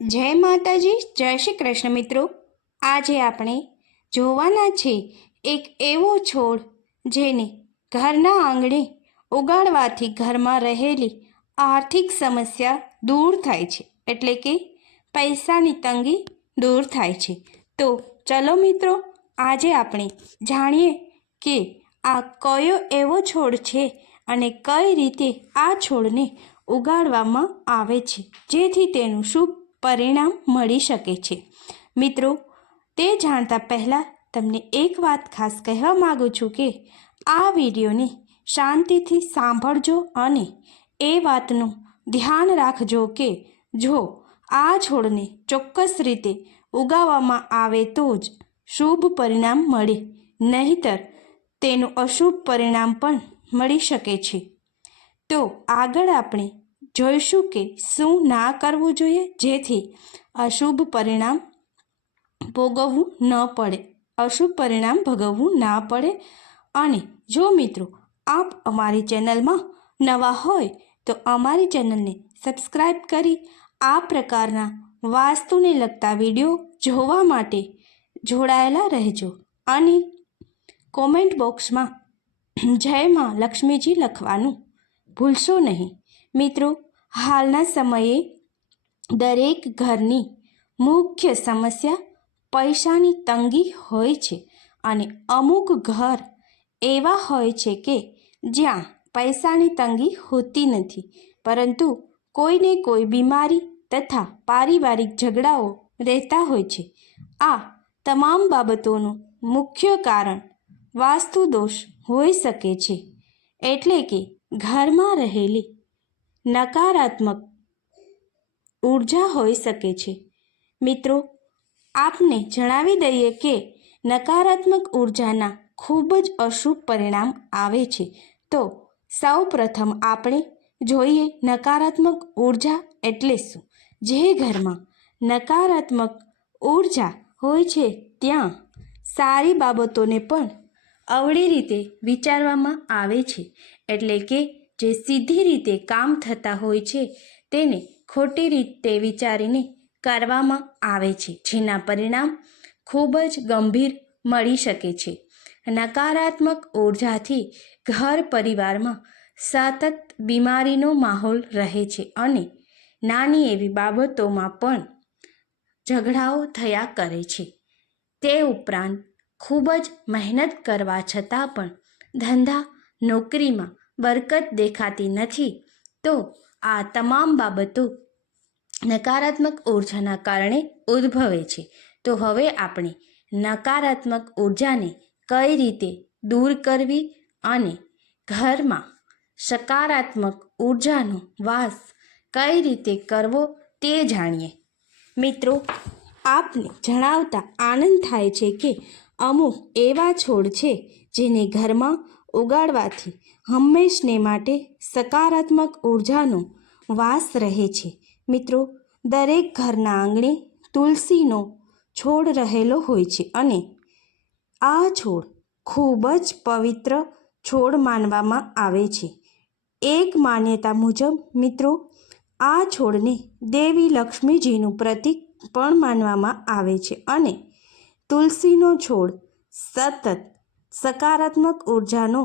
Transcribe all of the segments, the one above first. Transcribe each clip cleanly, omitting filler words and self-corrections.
જય માતાજી, જય શ્રી કૃષ્ણ મિત્રો. આજે આપણે જોવાના છે એક એવો છોડ જેને ઘરના આંગણે ઉગાડવાથી ઘરમાં રહેલી આર્થિક સમસ્યા દૂર થાય છે, એટલે કે પૈસાની તંગી દૂર થાય છે. તો ચલો મિત્રો, આજે આપણે જાણીએ કે આ કયો એવો છોડ છે અને કઈ રીતે આ છોડને ઉગાડવામાં આવે છે જેથી તેનું શુભ પરિણામ મળી શકે છે. મિત્રો, તે જાણતા પહેલાં તમને એક વાત ખાસ કહેવા માગું છું કે આ વિડીયોને શાંતિથી સાંભળજો અને એ વાતનું ધ્યાન રાખજો કે જો આ છોડને ચોક્કસ રીતે ઉગાવવામાં આવે તો જ શુભ પરિણામ મળે, નહીંતર તેનું અશુભ પરિણામ પણ મળી શકે છે. તો આગળ આપણે જોઈશું કે શું ના કરવું જોઈએ જેથી અશુભ પરિણામ ભોગવવું ના પડે. અને જો મિત્રો આપ અમારી ચેનલમાં નવા હોય તો અમારી ચેનલને સબસ્ક્રાઈબ કરી આ પ્રકારના વાસ્તુને લગતા વિડીયો જોવા માટે જોડાયેલા રહેજો અને કોમેન્ટ બોક્સમાં જય માં લક્ષ્મીજી લખવાનું ભૂલશો નહીં. મિત્રો, હાલના સમયે દરેક ઘરની મુખ્ય સમસ્યા પૈસાની તંગી હોય છે અને અમુક ઘર એવા હોય છે કે જ્યાં પૈસાની તંગી હોતી નથી, પરંતુ કોઈને કોઈ બીમારી તથા પારિવારિક ઝઘડાઓ રહેતા હોય છે. આ તમામ બાબતોનું મુખ્ય કારણ વાસ્તુ દોષ હોઈ શકે છે, એટલે કે ઘરમાં રહેલી નકારાત્મક ઉર્જા હોઈ શકે છે. મિત્રો, આપને જણાવી દઈએ કે નકારાત્મક ઉર્જાના ખૂબ જ અશુભ પરિણામ આવે છે. તો સૌ પ્રથમ આપણે જોઈએ નકારાત્મક ઉર્જા એટલે શું. જે ઘરમાં નકારાત્મક ઉર્જા હોય છે ત્યાં સારી બાબતોને પણ અવળી રીતે વિચારવામાં આવે છે, એટલે કે જે સીધી રીતે કામ થતા હોય છે તેને ખોટી રીતે વિચારીને કરવામાં આવે છે, જેના પરિણામ ખૂબ જ ગંભીર મળી શકે છે. નકારાત્મક ઉર્જાથી ઘર પરિવારમાં સતત બીમારીનો માહોલ રહે છે અને નાની એવી બાબતોમાં પણ ઝઘડાઓ થયા કરે છે. તે ઉપરાંત ખૂબ જ મહેનત કરવા છતાં પણ ધંધા નોકરીમાં બરકત દેખાતી નથી. તો આ તમામ બાબતો નકારાત્મક ઉર્જાના કારણે ઉદ્ભવે છે. તો હવે આપણે નકારાત્મક ઉર્જાને કઈ રીતે દૂર કરવી અને ઘરમાં સકારાત્મક ઉર્જાનો વાસ કઈ રીતે કરવો તે જાણીએ. મિત્રો, આપને જણાવતા આનંદ થાય છે કે અમુક એવા છોડ છે જેને ઘરમાં ઉગાડવાથી હંમેશને માટે સકારાત્મક ઉર્જાનો વાસ રહે છે. મિત્રો, દરેક ઘરના આંગણે તુલસીનો છોડ રહેલો હોય છે અને આ છોડ ખૂબ જ પવિત્ર છોડ માનવામાં આવે છે. એક માન્યતા મુજબ મિત્રો, આ છોડને દેવી લક્ષ્મીજીનું પ્રતીક પણ માનવામાં આવે છે અને તુલસીનો છોડ સતત સકારાત્મક ઉર્જાનો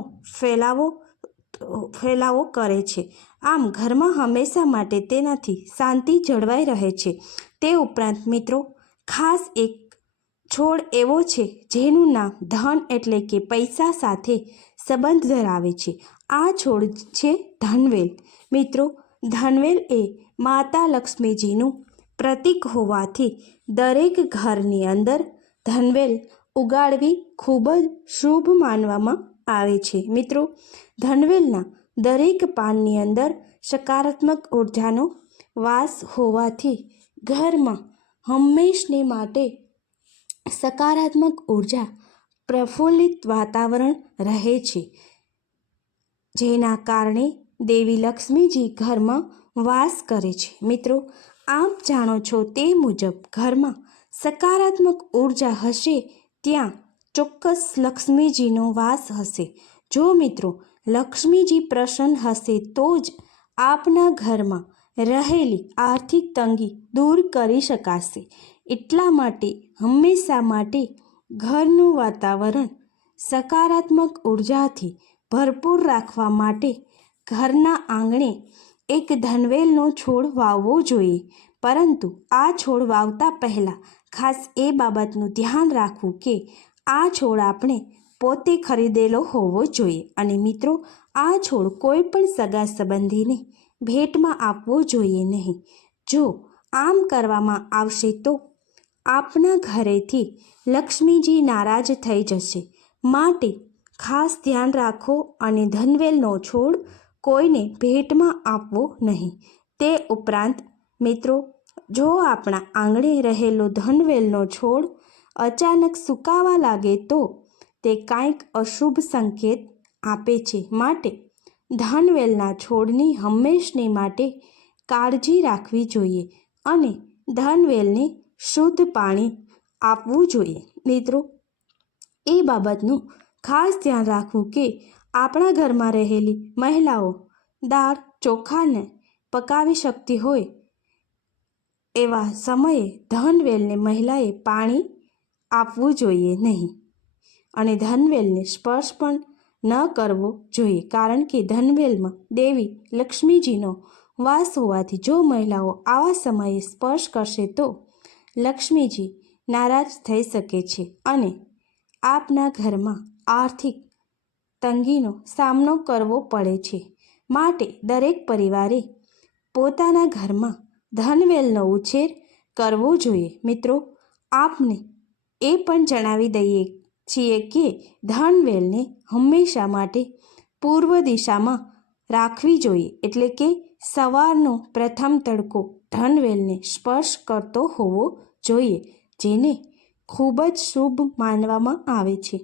ફેલાવો કરે છે. આમ ઘરમાં હંમેશા માટે તેનાથી શાંતિ જળવાઈ રહે છે. તે ઉપરાંત મિત્રો, ખાસ એક છોડ એવો છે જેનું નામ ધન એટલે કે પૈસા સાથે સંબંધ ધરાવે છે. આ છોડ છે ધનવેલ. મિત્રો, ધનવેલ એ માતા લક્ષ્મીજીનું પ્રતીક હોવાથી દરેક ઘરની અંદર ધનવેલ ઉગાડવી ખૂબ જ શુભ માનવામાં આવે છે. મિત્રો, ધનવેલના દરેક પાનની અંદર સકારાત્મક ઉર્જાનો વાસ હોવાથી ઘરમાં હંમેશને માટે સકારાત્મક ઉર્જા પ્રફુલ્લિત વાતાવરણ રહે છે, જેના કારણે દેવી લક્ષ્મીજી ઘરમાં વાસ કરે છે. મિત્રો, આપ જાણો છો તે મુજબ ઘરમાં સકારાત્મક ઉર્જા હશે ત્યાં ચોક્કસ લક્ષ્મીજીનો વાસ હશે. જો મિત્રો લક્ષ્મીજી પ્રસન્ન હશે તો જ આપના ઘરમાં રહેલી આર્થિક તંગી દૂર કરી શકાશે. એટલા માટે હંમેશા માટે ઘરનું વાતાવરણ સકારાત્મક ઉર્જાથી ભરપૂર રાખવા માટે ઘરના આંગણે એક ધનવેલનો છોડ વાવવો જોઈએ. પરંતુ આ છોડ વાવતા પહેલાં ખાસ એ બાબતનું ધ્યાન રાખવું કે આ છોડ આપણે પોતે ખરીદેલો હોવો જોઈએ. અને મિત્રો, આ છોડ કોઈ પણ સગા સંબંધીને ભેટમાં આપવો જોઈએ નહીં. જો આમ કરવામાં આવશે તો આપના ઘરેથી લક્ષ્મીજી નારાજ થઈ જશે. માટે ખાસ ધ્યાન રાખો અને ધનવેલનો છોડ કોઈને ભેટમાં આપવો નહીં. તે ઉપરાંત મિત્રો, જો આપણા આંગણે રહેલો ધનવેલનો છોડ અચાનક સુકાવા લાગે તો તે કાંઈક અશુભ સંકેત આપે છે. માટે ધનવેલના છોડની હંમેશની માટે કાળજી રાખવી જોઈએ અને ધનવેલને શુદ્ધ પાણી આપવું જોઈએ. મિત્રો, એ બાબતનું ખાસ ધ્યાન રાખવું કે આપણા ઘરમાં રહેલી મહિલાઓ દાળ ચોખાને પકાવી શકતી હોય એવા સમયે ધનવેલને મહિલાએ પાણી આપવું જોઈએ નહીં અને ધનવેલને સ્પર્શ પણ ન કરવો જોઈએ. કારણ કે ધનવેલમાં દેવી લક્ષ્મીજીનો વાસ હોવાથી જો મહિલાઓ આવા સમયે સ્પર્શ કરશે તો લક્ષ્મીજી નારાજ થઈ શકે છે અને આપના ઘરમાં આર્થિક તંગીનો સામનો કરવો પડે છે. માટે દરેક પરિવારે પોતાના ઘરમાં ધનવેલનો ઉછેર કરવો જોઈએ. મિત્રો, આપને એ પણ જણાવી દઈએ છીએ કે ધનવેલને હંમેશા માટે પૂર્વ દિશામાં રાખવી જોઈએ. એટલે કે સવારનો પ્રથમ તડકો ધનવેલને સ્પર્શ કરતો હોવો જોઈએ, જેને ખૂબ જ શુભ માનવામાં આવે છે.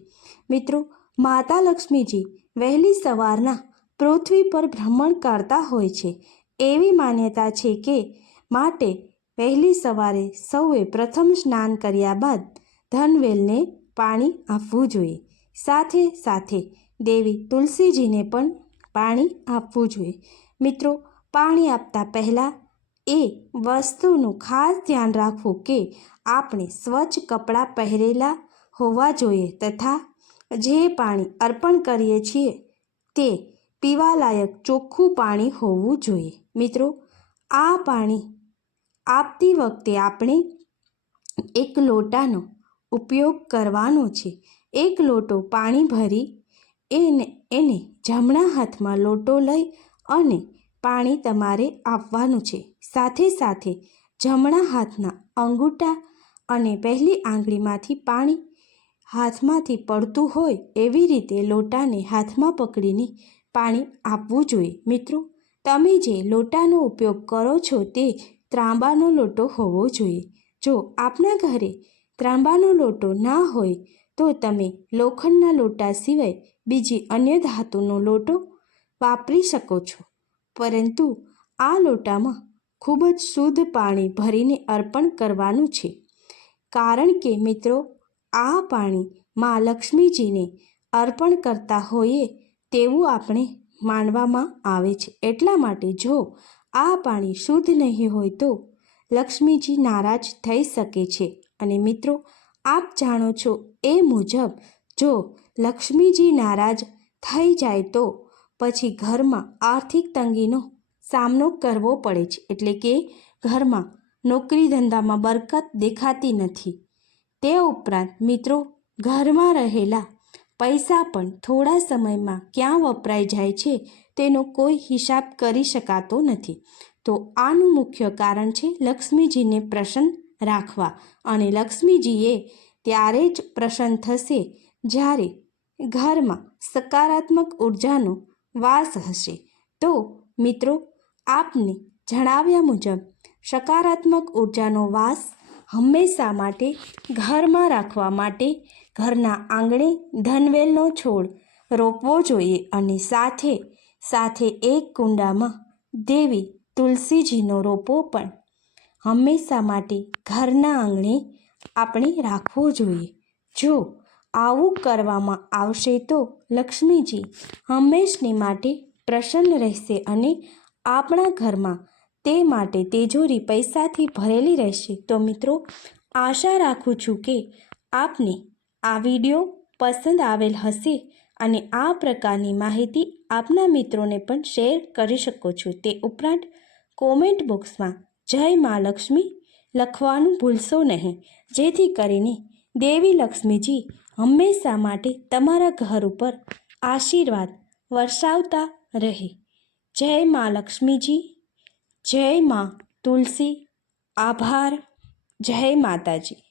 મિત્રો, માતા લક્ષ્મીજી વહેલી સવારના પૃથ્વી પર ભ્રમણ કરતા હોય છે. એવી માન્યતા છે કે માટે વહેલી સવારે સૌએ પ્રથમ સ્નાન કર્યા બાદ ધનવેલને પાણી આપવું જોઈએ. સાથે સાથે દેવી તુલસીજીને પણ પાણી આપવું જોઈએ. મિત્રો, પાણી આપતા પહેલાં એ વસ્તુનું ખાસ ધ્યાન રાખવું કે આપણે સ્વચ્છ કપડાં પહેરેલા હોવા જોઈએ તથા જે પાણી અર્પણ કરીએ છીએ તે પીવાલાયક ચોખ્ખું પાણી હોવું જોઈએ. મિત્રો, આ પાણી આપતી વખતે આપણે એક લોટાનો ઉપયોગ કરવાનો છે. એક લોટો પાણી ભરી એને જમણા હાથમાં લોટો લઈ અને પાણી તમારે આપવાનું છે. સાથે સાથે જમણા હાથના અંગૂઠા અને પહેલી આંગળીમાંથી પાણી હાથમાંથી પડતું હોય એવી રીતે લોટાને હાથમાં પકડીને પાણી આપવું જોઈએ. મિત્રો, તમે જે લોટાનો ઉપયોગ કરો છો તે ત્રાંબાનો લોટો હોવો જોઈએ. જો આપના ઘરે ત્રાંબાનો લોટો ના હોય તો તમે લોખંડના લોટા સિવાય બીજી અન્ય ધાતુનો લોટો વાપરી શકો છો. પરંતુ આ લોટામાં ખૂબ જ શુદ્ધ પાણી ભરીને અર્પણ કરવાનું છે. કારણ કે મિત્રો, આ પાણી માં લક્ષ્મીજીને અર્પણ કરતા હોઈએ તેવું આપણે માનવામાં આવે છે. એટલા માટે જો આ પાણી શુદ્ધ નહીં હોય તો લક્ષ્મીજી નારાજ થઈ શકે છે. અને મિત્રો, આપ જાણો છો એ મુજબ જો લક્ષ્મીજી નારાજ થઈ જાય તો પછી ઘરમાં આર્થિક તંગીનો સામનો કરવો પડે છે. એટલે કે ઘરમાં નોકરી ધંધામાં બરકત દેખાતી નથી. તે ઉપરાંત મિત્રો, ઘરમાં રહેલા પૈસા પણ થોડા સમયમાં ક્યાં વપરાઈ જાય છે તેનો કોઈ હિસાબ કરી શકાતો નથી. તો આનું મુખ્ય કારણ છે લક્ષ્મીજીને પ્રસન્ન રાખવા. અને લક્ષ્મીજીએ ત્યારે જ પ્રસન્ન થશે જ્યારે ઘરમાં સકારાત્મક ઉર્જાનો વાસ હશે. તો મિત્રો, આપને જણાવ્યા મુજબ સકારાત્મક ઉર્જાનો વાસ હંમેશા માટે ઘરમાં રાખવા માટે ઘરના આંગણે ધનવેલનો છોડ રોપવો જોઈએ અને સાથે સાથે એક કુંડામાં દેવી તુલસીજીનો રોપો પણ હંમેશા માટે ઘરના આંગણે આપણે રાખવો જોઈએ. જો આવું કરવામાં આવશે તો લક્ષ્મીજી હંમેશની માટે પ્રસન્ન રહેશે અને આપણા ઘરમાં તે માટે તિજોરી પૈસાથી ભરેલી રહેશે. તો મિત્રો, આશા રાખું છું કે આપને આ વિડીયો પસંદ આવેલ હશે અને આ પ્રકારની માહિતી આપના મિત્રોને પણ શેર કરી શકો છો. તે ઉપરાંત કોમેન્ટ બોક્સમાં જય મા લક્ષ્મી લખવાનું ભૂલશો નહીં, જેથી કરીને દેવી લક્ષ્મીજી હંમેશા માટે તમારા ઘર ઉપર આશીર્વાદ વરસાવતા રહે. જય મા લક્ષ્મીજી, જય મા તુલસી. આભાર. જય માતાજી.